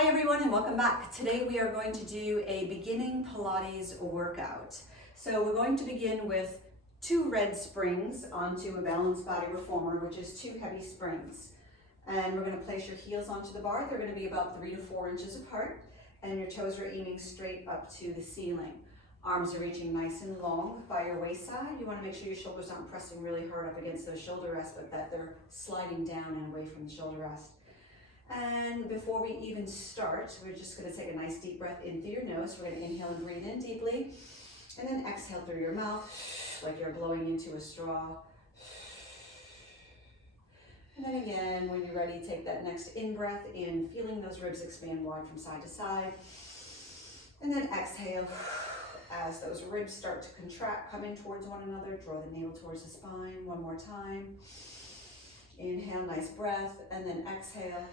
Hi everyone and welcome back. Today we are going to do a beginning Pilates workout. So we're going to begin with 2 red springs onto a balanced body reformer, which is 2 heavy springs. And we're going to place your heels onto the bar. They're going to be about 3 to 4 inches apart, and your toes are aiming straight up to the ceiling. Arms are reaching nice and long by your waist side. You want to make sure your shoulders aren't pressing really hard up against those shoulder rests, but that they're sliding down and away from the shoulder rest. And before we even start, we're just going to take a nice deep breath in through your nose. We're going to inhale and breathe in deeply, and then exhale through your mouth like you're blowing into a straw. And then again, when you're ready, take that next in-breath in, feeling those ribs expand wide from side to side. And then exhale as those ribs start to contract, coming towards one another. Draw the navel towards the spine. One more time. Inhale, nice breath, and then exhale.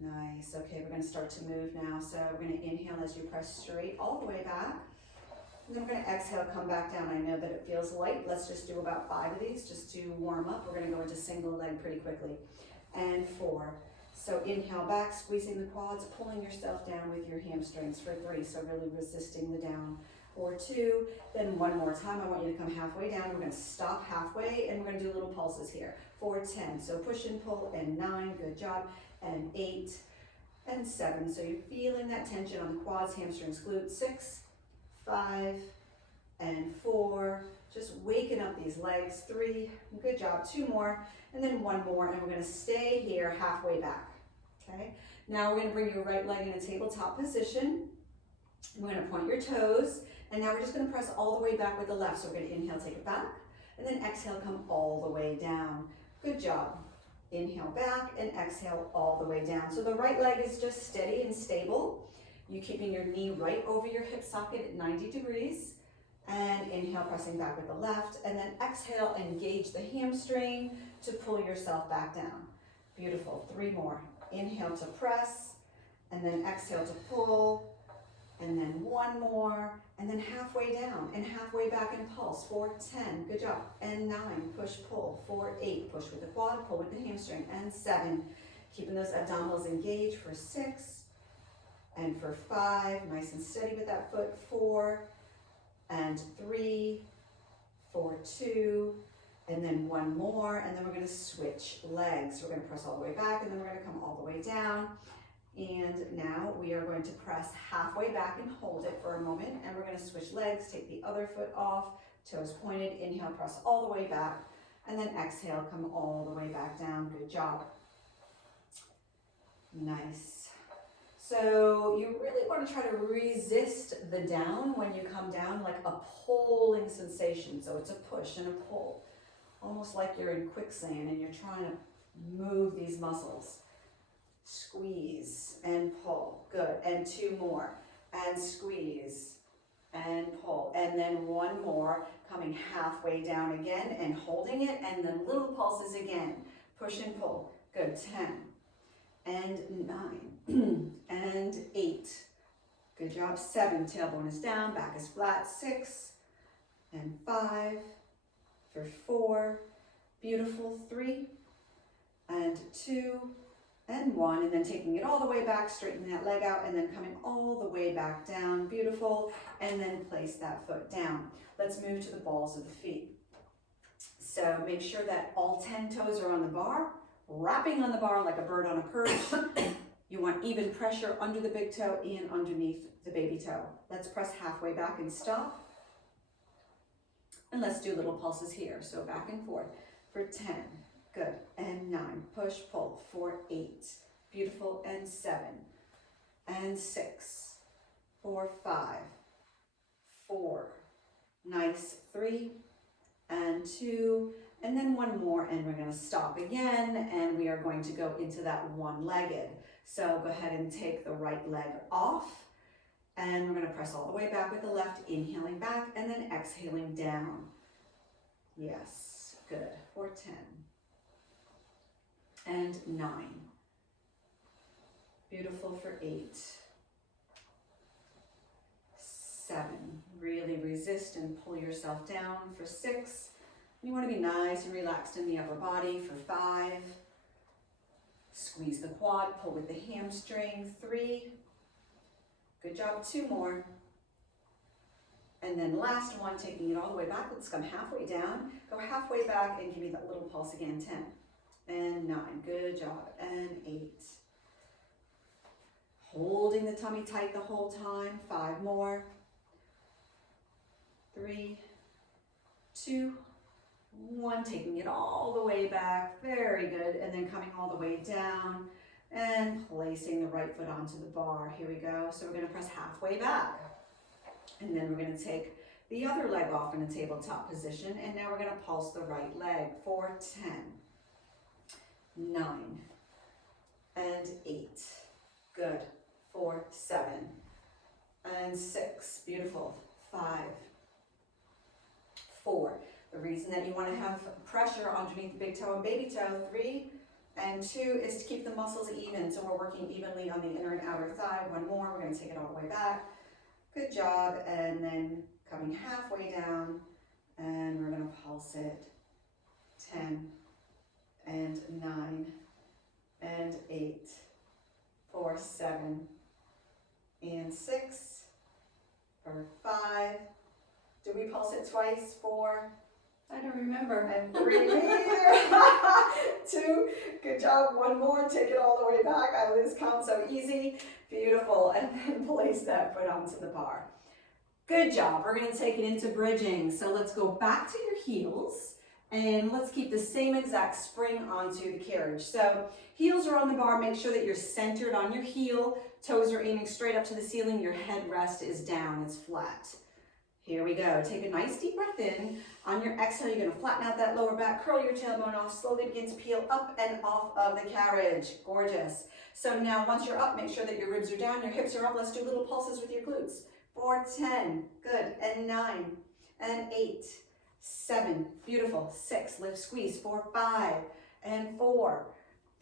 Nice. Okay, we're going to start to move now. So we're going to inhale as you press straight all the way back. And then we're going to exhale, come back down. I know that it feels light. Let's just do about 5 of these just to warm up. We're going to go into single leg pretty quickly. And 4. So inhale back, squeezing the quads, pulling yourself down with your hamstrings for 3. So really resisting the down. For 2. Then one more time. I want you to come halfway down. We're going to stop halfway and we're going to do little pulses here. For 10. So push and pull, and 9. Good job. And 8 and 7. So you're feeling that tension on the quads, hamstrings, glutes. 6, 5, and 4. Just waking up these legs. 3. Good job. 2 more, and then 1 more, and we're going to stay here halfway back. Okay. Now we're going to bring your right leg in a tabletop position. We're going to point your toes, and now we're just going to press all the way back with the left. So we're going to inhale, take it back, and then exhale, come all the way down. Good job. Inhale back and exhale all the way down. So the right leg is just steady and stable. You keeping your knee right over your hip socket at 90 degrees. And inhale, pressing back with the left. And then exhale, engage the hamstring to pull yourself back down. Beautiful. 3 more. Inhale to press, and then exhale to pull, and then 1 more, and then halfway down and halfway back in pulse. For 10, good job. And 9, push, pull. For 8, push with the quad, pull with the hamstring. And 7, keeping those abdominals engaged. For 6, and for 5, nice and steady with that foot. 4, and 3, for 2, and then 1 more, and then we're gonna switch legs. We're gonna press all the way back, and then we're gonna come all the way down. And now we are going to press halfway back and hold it for a moment. And we're going to switch legs, take the other foot off, toes pointed, inhale, press all the way back, and then exhale, come all the way back down. Good job. Nice. So you really want to try to resist the down when you come down, like a pulling sensation. So it's a push and a pull, almost like you're in quicksand and you're trying to move these muscles. Squeeze and pull. Good. And 2 more. And squeeze and pull. And then 1 more, coming halfway down again and holding it. And then little pulses again. Push and pull. Good. 10 and 9 and 8. Good job. 7. Tailbone is down. Back is flat. 6 and 5 for 4. Beautiful. 3 and 2 and 1, and then taking it all the way back, straightening that leg out, and then coming all the way back down. Beautiful. And then place that foot down. Let's move to the balls of the feet. So make sure that all 10 toes are on the bar, wrapping on the bar like a bird on a perch. You want even pressure under the big toe and underneath the baby toe. Let's press halfway back and stop. And let's do little pulses here. So back and forth for 10. Good. And 9. Push, pull. For 8. Beautiful. And 7. And 6. For 5. 4. Nice. 3. And 2. And then 1 more. And we're going to stop again. And we are going to go into that one-legged. So go ahead and take the right leg off. And we're going to press all the way back with the left. Inhaling back and then exhaling down. Yes. Good. For 10. And 9. Beautiful. For 8. 7. Really resist and pull yourself down. For 6. You want to be nice and relaxed in the upper body. For 5. Squeeze the quad, pull with the hamstring. 3. Good job, 2 more. And then last one, taking it all the way back. Let's come halfway down. Go halfway back and give me that little pulse again. 10 and 9. Good job. And 8. Holding the tummy tight the whole time. 5 more. 3, 2, 1. Taking it all the way back. Very good. And then coming all the way down and placing the right foot onto the bar. Here we go. So we're going to press halfway back. And then we're going to take the other leg off in a tabletop position. And now we're going to pulse the right leg for 10, 9, and 8. Good. 4, 7, and 6. Beautiful. 5, 4. The reason that you want to have pressure underneath the big toe and baby toe. 3 and 2 is to keep the muscles even. So we're working evenly on the inner and outer thigh. 1 more. We're going to take it all the way back. Good job. And then coming halfway down, and we're going to pulse it. 10 and 9 and 8, 4, 7, and 6, or 5. Did we pulse it twice? 4. I don't remember. And 3 neither. 2. Good job. 1 more. Take it all the way back. I lose count so easy. Beautiful. And then place that foot onto the bar. Good job. We're going to take it into bridging. So let's go back to your heels. And let's keep the same exact spring onto the carriage. So heels are on the bar. Make sure that you're centered on your heel. Toes are aiming straight up to the ceiling. Your head rest is down. It's flat. Here we go. Take a nice deep breath in. On your exhale, you're going to flatten out that lower back, curl your tailbone off, slowly begin to peel up and off of the carriage. Gorgeous. So now once you're up, make sure that your ribs are down, your hips are up. Let's do little pulses with your glutes. 4, 10, good, and 9, and 8, 7, beautiful, 6, lift, squeeze, 4, 5, and 4,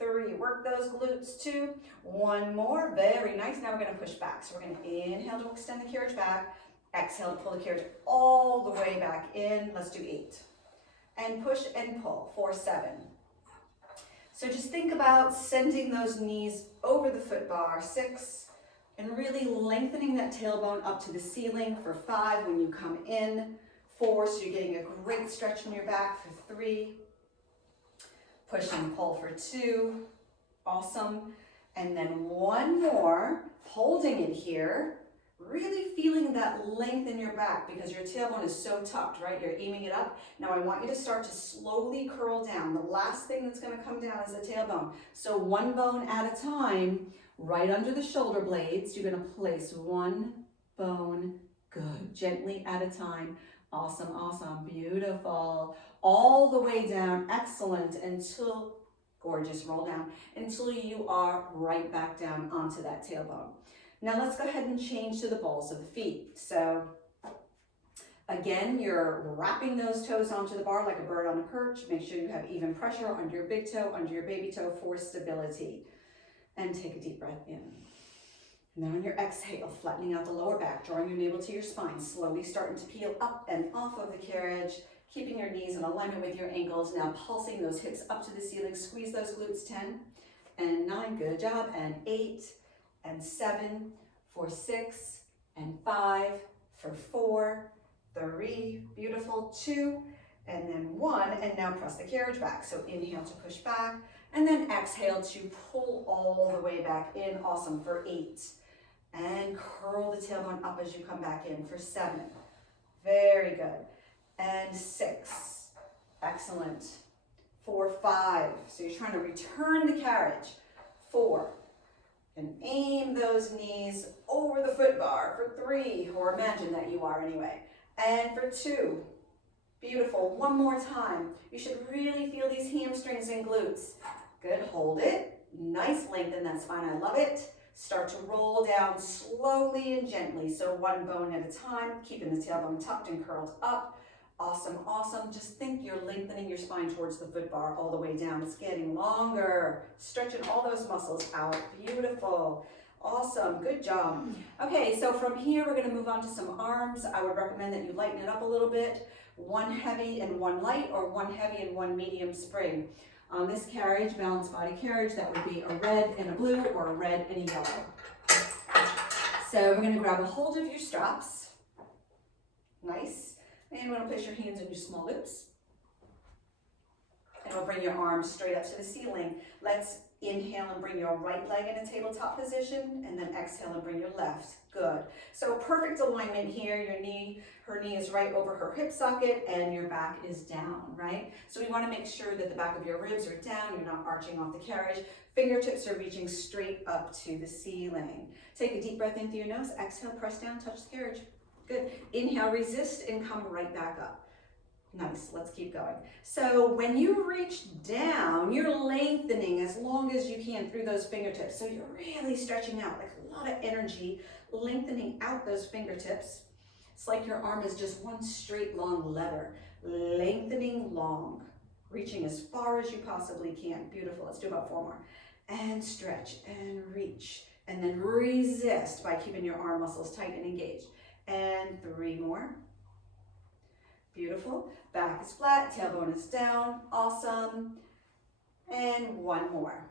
3, work those glutes, 2, 1 more, very nice. Now we're going to push back. So we're going to inhale to extend the carriage back, exhale to pull the carriage all the way back in. Let's do 8, and push and pull, 4, 7. So just think about sending those knees over the foot bar, 6, and really lengthening that tailbone up to the ceiling for 5 when you come in, 4, so you're getting a great stretch in your back for 3, push and pull for 2, awesome, and then 1 more, holding it here, really feeling that length in your back because your tailbone is so tucked, right? You're aiming it up. Now I want you to start to slowly curl down. The last thing that's going to come down is the tailbone. So 1 bone at a time, right under the shoulder blades. You're going to place 1 bone, good, gently at a time. Awesome, awesome, beautiful. All the way down, excellent, until, gorgeous, roll down, until you are right back down onto that tailbone. Now let's go ahead and change to the balls of the feet. So again, you're wrapping those toes onto the bar like a bird on a perch. Make sure you have even pressure under your big toe, under your baby toe for stability. And take a deep breath in. And then on your exhale, flattening out the lower back, drawing your navel to your spine, slowly starting to peel up and off of the carriage, keeping your knees in alignment with your ankles. Now pulsing those hips up to the ceiling, squeeze those glutes, 10 and 9, good job, and 8 and 7 for 6 and 5 for 4, 3, beautiful, 2, and then 1, and now press the carriage back. So inhale to push back, and then exhale to pull all the way back in, awesome, for 8, and curl the tailbone up as you come back in for 7, very good, and 6, excellent, for 5, so you're trying to return the carriage, 4, and aim those knees over the foot bar for 3, or imagine that you are anyway, and for 2, beautiful, 1 more time. You should really feel these hamstrings and glutes. Good, hold it, nice length in that spine, I love it. Start to roll down slowly and gently, so 1 bone at a time, keeping the tailbone tucked and curled up. Awesome, awesome. Just think you're lengthening your spine towards the foot bar all the way down. It's getting longer. Stretching all those muscles out. Beautiful. Awesome. Good job. Okay, so from here, we're going to move on to some arms. I would recommend that you lighten it up a little bit. 1 heavy and 1 light, or 1 heavy and 1 medium spring. On this carriage, balanced body carriage, that would be a red and a blue or a red and a yellow. So we're gonna grab a hold of your straps. Nice. And we're gonna place your hands in your small loops. And we'll bring your arms straight up to the ceiling. Let's inhale and bring your right leg in a tabletop position, and then exhale and bring your left. Good. So perfect alignment here. Her knee is right over her hip socket and your back is down, right? So we want to make sure that the back of your ribs are down, you're not arching off the carriage. Fingertips are reaching straight up to the ceiling. Take a deep breath in through your nose, exhale, press down, touch the carriage. Good. Inhale, resist, and come right back up. Nice, let's keep going. So when you reach down, you're lengthening as long as you can through those fingertips. So you're really stretching out, like a lot of energy, lengthening out those fingertips. It's like your arm is just one straight long lever, lengthening long, reaching as far as you possibly can. Beautiful, let's do about 4 more. And stretch and reach, and then resist by keeping your arm muscles tight and engaged. And 3 more. Beautiful. Back is flat, tailbone is down. Awesome. And 1 more.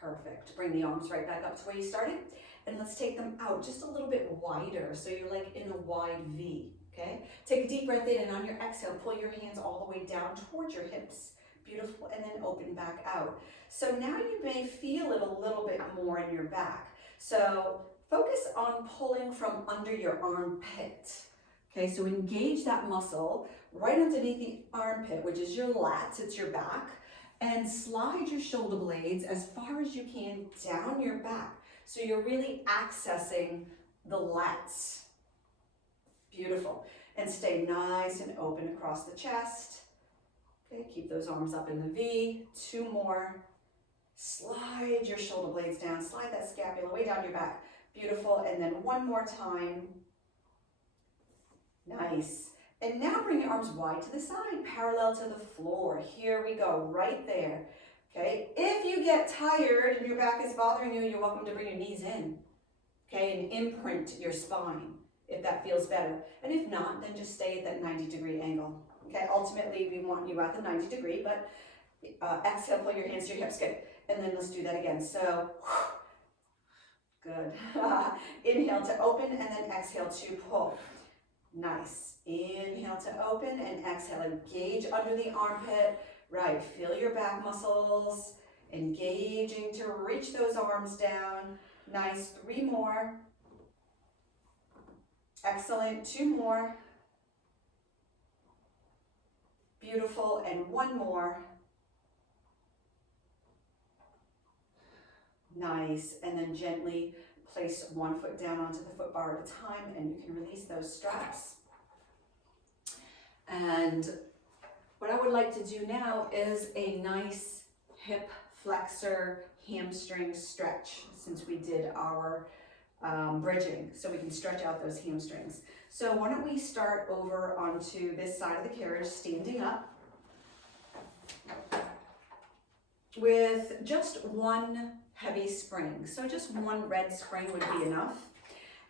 Perfect. Bring the arms right back up to where you started. And let's take them out just a little bit wider. So you're like in a wide V. Okay? Take a deep breath in, and on your exhale, pull your hands all the way down towards your hips. Beautiful. And then open back out. So now you may feel it a little bit more in your back. So focus on pulling from under your armpit. Okay, so engage that muscle right underneath the armpit, which is your lats, it's your back, and slide your shoulder blades as far as you can down your back. So you're really accessing the lats. Beautiful. And stay nice and open across the chest. Okay, keep those arms up in the V. 2 more. Slide your shoulder blades down, slide that scapula way down your back. Beautiful, and then 1 more time. Nice. And now bring your arms wide to the side, parallel to the floor. Here we go, right there. Okay, if you get tired and your back is bothering you, you're welcome to bring your knees in. Okay, and imprint your spine if that feels better. And if not, then just stay at that 90-degree angle. Okay, ultimately we want you at the 90 degree, but exhale, pull your hands to your hips, good. And then let's do that again. So, good. Inhale to open, and then exhale to pull. Nice. Inhale to open and exhale. Engage under the armpit. Right. Feel your back muscles. Engaging to reach those arms down. Nice. 3 more. Excellent. 2 more. Beautiful. And 1 more. Nice, and then gently place 1 foot down onto the foot bar at a time, and you can release those straps. And what I would like to do now is a nice hip flexor hamstring stretch, since we did our bridging, so we can stretch out those hamstrings. So why don't we start over onto this side of the carriage, standing up, with just 1 heavy spring. So just 1 red spring would be enough.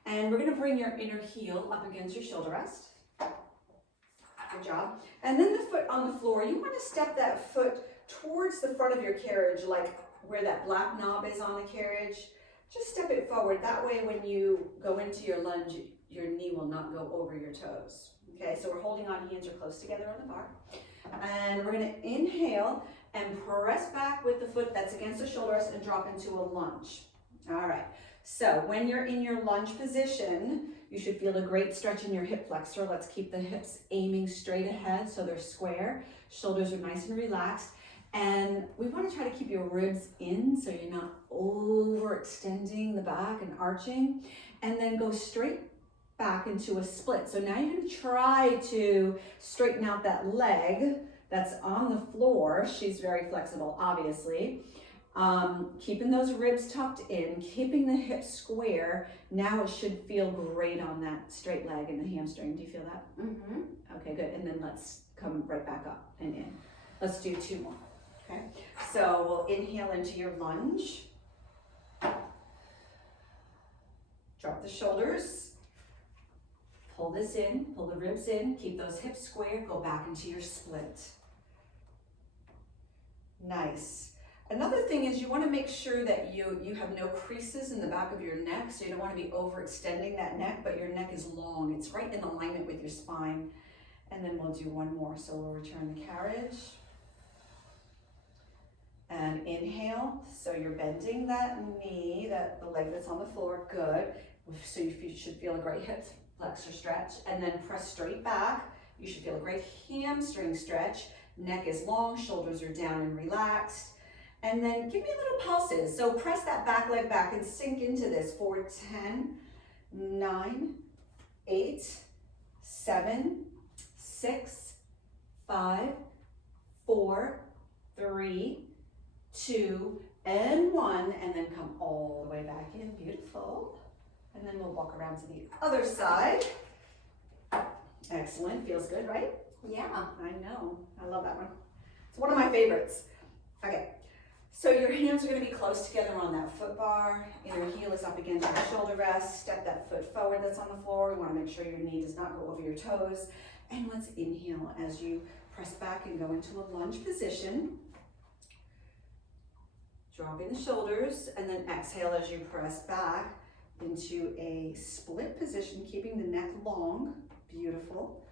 And we're gonna bring your inner heel up against your shoulder rest. Good job. And then the foot on the floor, you wanna step that foot towards the front of your carriage, like where that black knob is on the carriage. Just step it forward. That way when you go into your lunge, your knee will not go over your toes. Okay, so we're holding on, hands are close together on the bar. And we're gonna inhale and press back with the foot that's against the shoulder rest and drop into a lunge. All right, so when you're in your lunge position, you should feel a great stretch in your hip flexor. Let's keep the hips aiming straight ahead so they're square. Shoulders are nice and relaxed. And we want to try to keep your ribs in so you're not overextending the back and arching. And then go straight back into a split. So now you're going to try to straighten out that leg that's on the floor. She's very flexible, obviously. Keeping those ribs tucked in, keeping the hips square. Now it should feel great on that straight leg and the hamstring. Do you feel that? Mm-hmm. Okay, good. And then let's come right back up and in. Let's do 2 more. Okay, so we'll inhale into your lunge. Drop the shoulders. Pull this in, pull the ribs in, keep those hips square, go back into your split. Nice. Another thing is you want to make sure that you have no creases in the back of your neck, so you don't want to be overextending that neck, but your neck is long. It's right in alignment with your spine. And then we'll do one more. So we'll return the carriage. And inhale. So you're bending that knee, the leg that's on the floor. Good. So you should feel a great hip flexor stretch. And then press straight back. You should feel a great hamstring stretch. Neck is long, shoulders are down and relaxed. And then give me little pulses. So press that back leg back and sink into this for 10, 9, 8, 7, 6, 5, 4, 3, 2, and 1, and then come all the way back in. Beautiful. And then we'll walk around to the other side. Excellent. Feels good, right? Yeah. I know. I love that one. It's one of my favorites. Okay. So your hands are going to be close together on that foot bar. Your heel is up against your shoulder rest. Step that foot forward that's on the floor. You want to make sure your knee does not go over your toes. And let's inhale as you press back and go into a lunge position. Dropping the shoulders, and then exhale as you press back into a split position, keeping the neck long. Beautiful.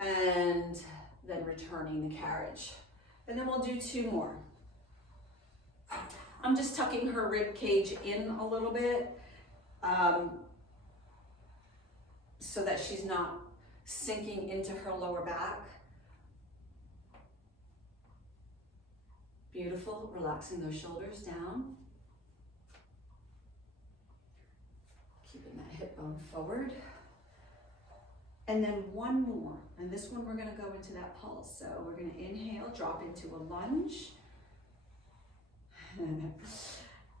And then returning the carriage. And then we'll do 2 more. I'm just tucking her rib cage in a little bit so that she's not sinking into her lower back. Beautiful, relaxing those shoulders down. Keeping that hip bone forward. And then one more, and this one we're gonna go into that pulse. So we're gonna inhale, drop into a lunge.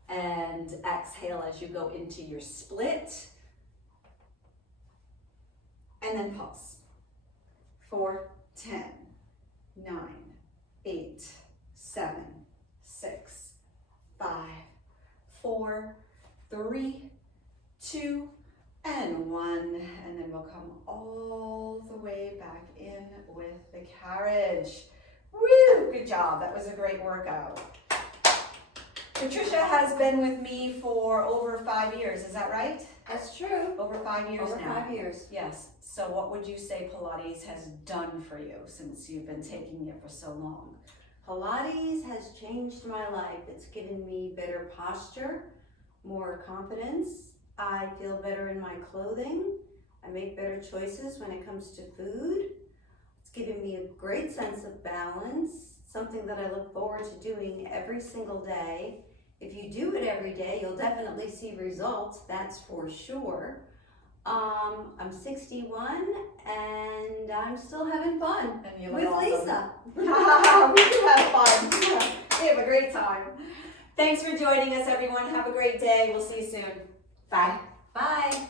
And exhale as you go into your split. And then pulse. 4, 10, 9, 8, 7, 6, 5, 4, 3, 2, and 1, and then we'll come all the way back in with the carriage. Woo! Good job. That was a great workout. Patricia has been with me for over 5 years. Is that right? That's true. Over 5 years now. Over 5 years. Yes. So what would you say Pilates has done for you since you've been taking it for so long? Pilates has changed my life. It's given me better posture, more confidence. I feel better in my clothing. I make better choices when it comes to food. It's given me a great sense of balance, something that I look forward to doing every single day. If you do it every day, you'll definitely see results, that's for sure. I'm 61 and I'm still having fun with awesome. Lisa. We do have fun. We have a great time. Thanks for joining us, everyone. Have a great day. We'll see you soon. Bye. Bye.